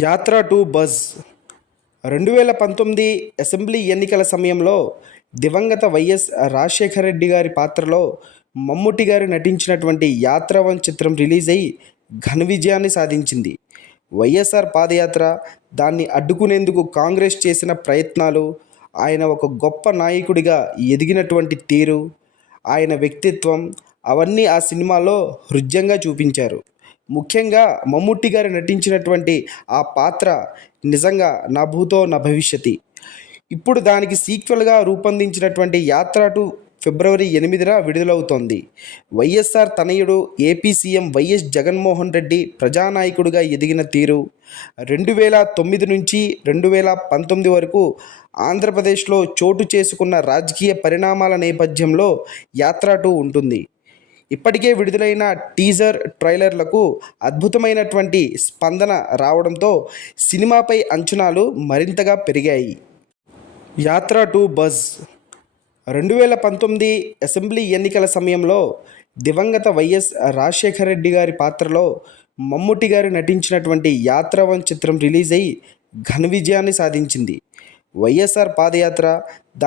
యాత్ర to buzz. రెండు వేల పంతొమ్మిది అసెంబ్లీ ఎన్నికల సమయంలో దివంగత వైఎస్ రాజశేఖర రెడ్డి గారి పాత్రలో మమ్ముటి గారు నటించినటువంటి యాత్రవన్ చిత్రం రిలీజ్ అయి ఘన విజయాన్ని సాధించింది. వైఎస్ఆర్ పాదయాత్ర దాన్ని అడ్డుకునేందుకు కాంగ్రెస్ చేసిన ప్రయత్నాలు ఆయన ఒక గొప్ప నాయకుడిగా ఎదిగినటువంటి తీరు ఆయన వ్యక్తిత్వం అవన్నీ ఆ సినిమాలో హృద్యంగా చూపించారు. ముఖ్యంగా మమ్ముట్టి గారు నటించినటువంటి ఆ పాత్ర నిజంగా నా భూతో నా భవిష్యతి. ఇప్పుడు దానికి సీక్వెల్గా రూపొందించినటువంటి యాత్ర టు ఫిబ్రవరి ఎనిమిదిన విడుదలవుతోంది. వైఎస్ఆర్ తనయుడు AP CM YS Jaganmohan Reddy ప్రజానాయకుడిగా ఎదిగిన తీరు. రెండు వేల తొమ్మిది నుంచి రెండు వేల పంతొమ్మిది వరకు ఆంధ్రప్రదేశ్లో చోటు చేసుకున్న రాజకీయ పరిణామాల నేపథ్యంలో యాత్ర టూ ఉంటుంది. ఇప్పటికే విడుదలైన టీజర్ ట్రైలర్లకు అద్భుతమైనటువంటి స్పందన రావడంతో సినిమాపై అంచనాలు మరింతగా పెరిగాయి. యాత్ర టు బజ్. రెండు వేల పంతొమ్మిది అసెంబ్లీ ఎన్నికల సమయంలో దివంగత వైఎస్ రాజశేఖర రెడ్డి గారి పాత్రలో మమ్ముటి గారు నటించినటువంటి యాత్ర వన్ చిత్రం రిలీజ్ అయి ఘన విజయాన్ని సాధించింది. వైఎస్ఆర్ పాదయాత్ర దా